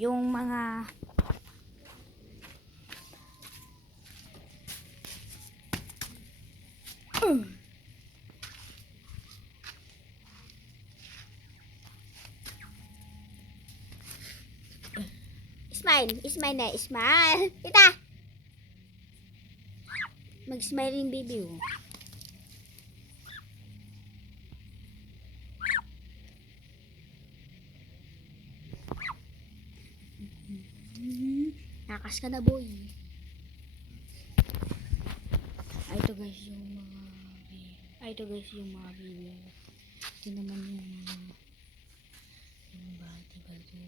yung mga smile na, smile. Kita. Mag-smile yung baby. Oh. Nakas ka na, boy. Ito guys yung mga baby. Ito naman yung bati ba ito.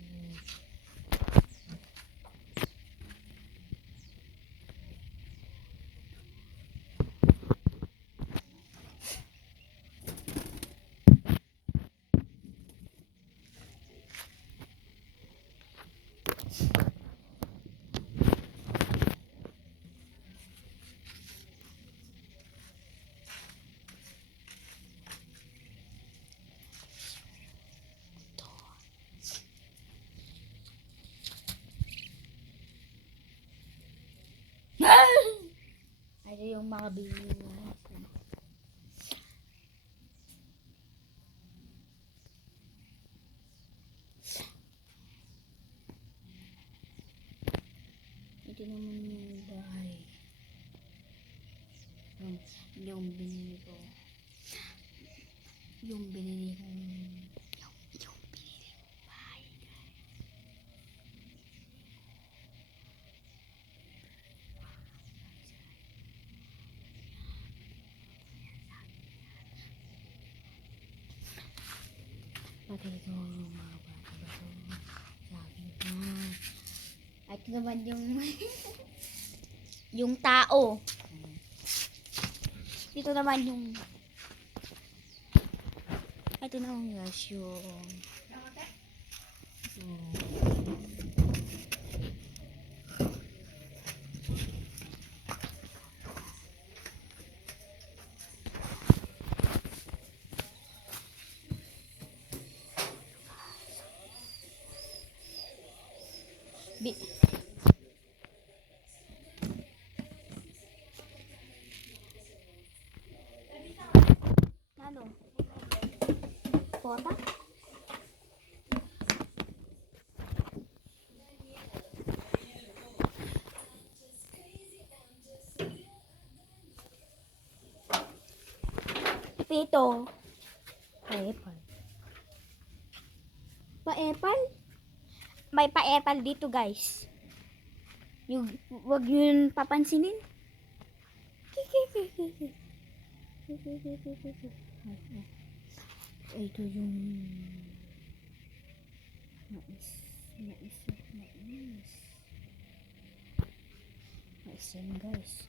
Ito yung mga baby na. Ito naman yung bahay. Yung binili ko. Yung binili ko. Yung binili ko bahay. Pati ito yung mga bata ba ito. Sabi na. At naman yung yung tao. Dito naman yung ito naman guys yung ano? Kota? Pito. Pa-epal. Pa-epal? May pa-epal dito guys. Yung, wag yun papansinin. Ito yung mais yan guys.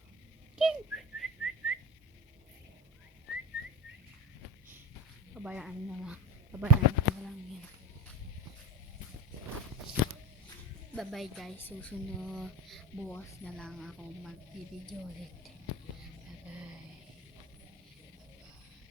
Pabayaan na lang yan. Bye bye guys, susunod bukas na lang ako mag-video ulit.